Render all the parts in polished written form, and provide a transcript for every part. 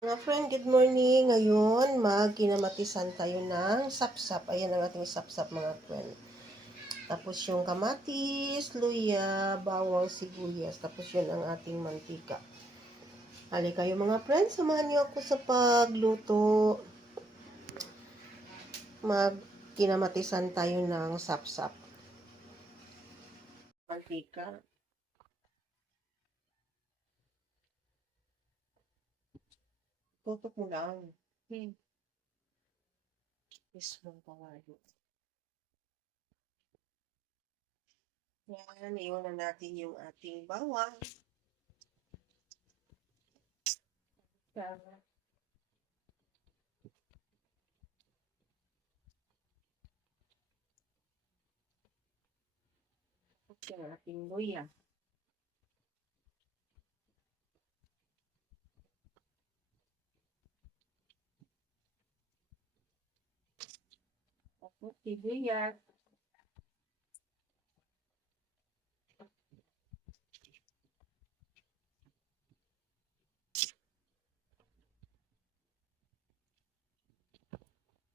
Mga friend, good morning. Ngayon, magkinamatisan tayo ng sapsap. Ayan ang ating sapsap, mga friend. Tapos yung kamatis, luya, bawang, sibuyas. Tapos yun ang ating mantika. Hali kayo mga friend, samahan niyo ako sa pagluto. Magkinamatisan tayo ng sapsap. Mantika. Tutok mo lang. Mismong kawayo. Yan, iwan natin yung ating bawang. Tama. Tapos yung ating luya. Tapos sibuyas.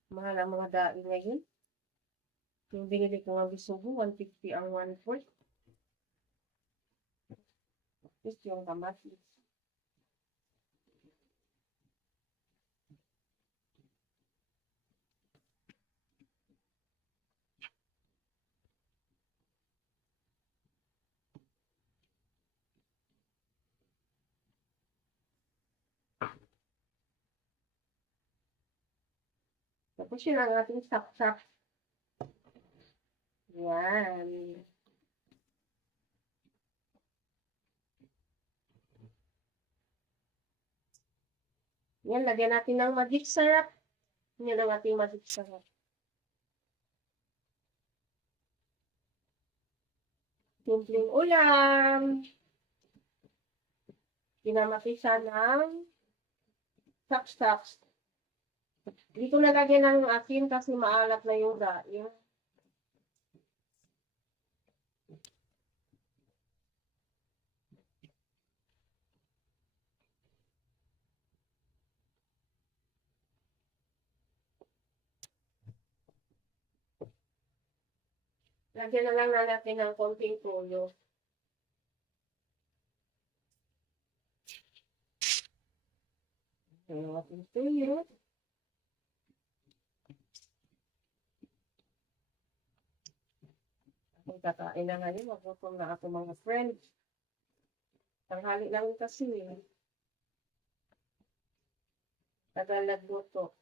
Mahal ang mga daing ngayon. Yung binili ko nga bisugo, 150 ang 1/4. Tapos yung kamatis. Tapos yun ang ating saksak. Yan. Yan, lagyan natin ng magic syrup. Yan ang ating magic syrup. Simpleng ulam. Pinamatisan ng saksak. Dito na lagyan ng asin kasi maalat na yung daing. Lagyan na lang natin ng konting toyo. Ayan ang ating toyo. Kung kakain na ngayon, magutom na ako mga friends. Tanghali lang kasi eh. Tagal nagluto.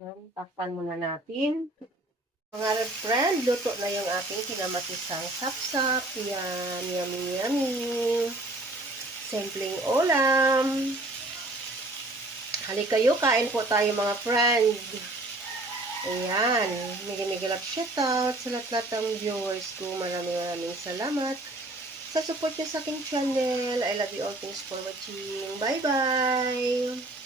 Yan, takpan muna natin. Mga friend, luto na yung ating kinamatisang sapsap. Yan, yummy, yummy. Simpleng ulam. Halika kayo, kain po tayo mga friend. Ayan, migi love shoutout sa lahat ng viewers ko. Maraming salamat sa support niyo sa aking channel. I love you all. Thanks for watching. Bye-bye!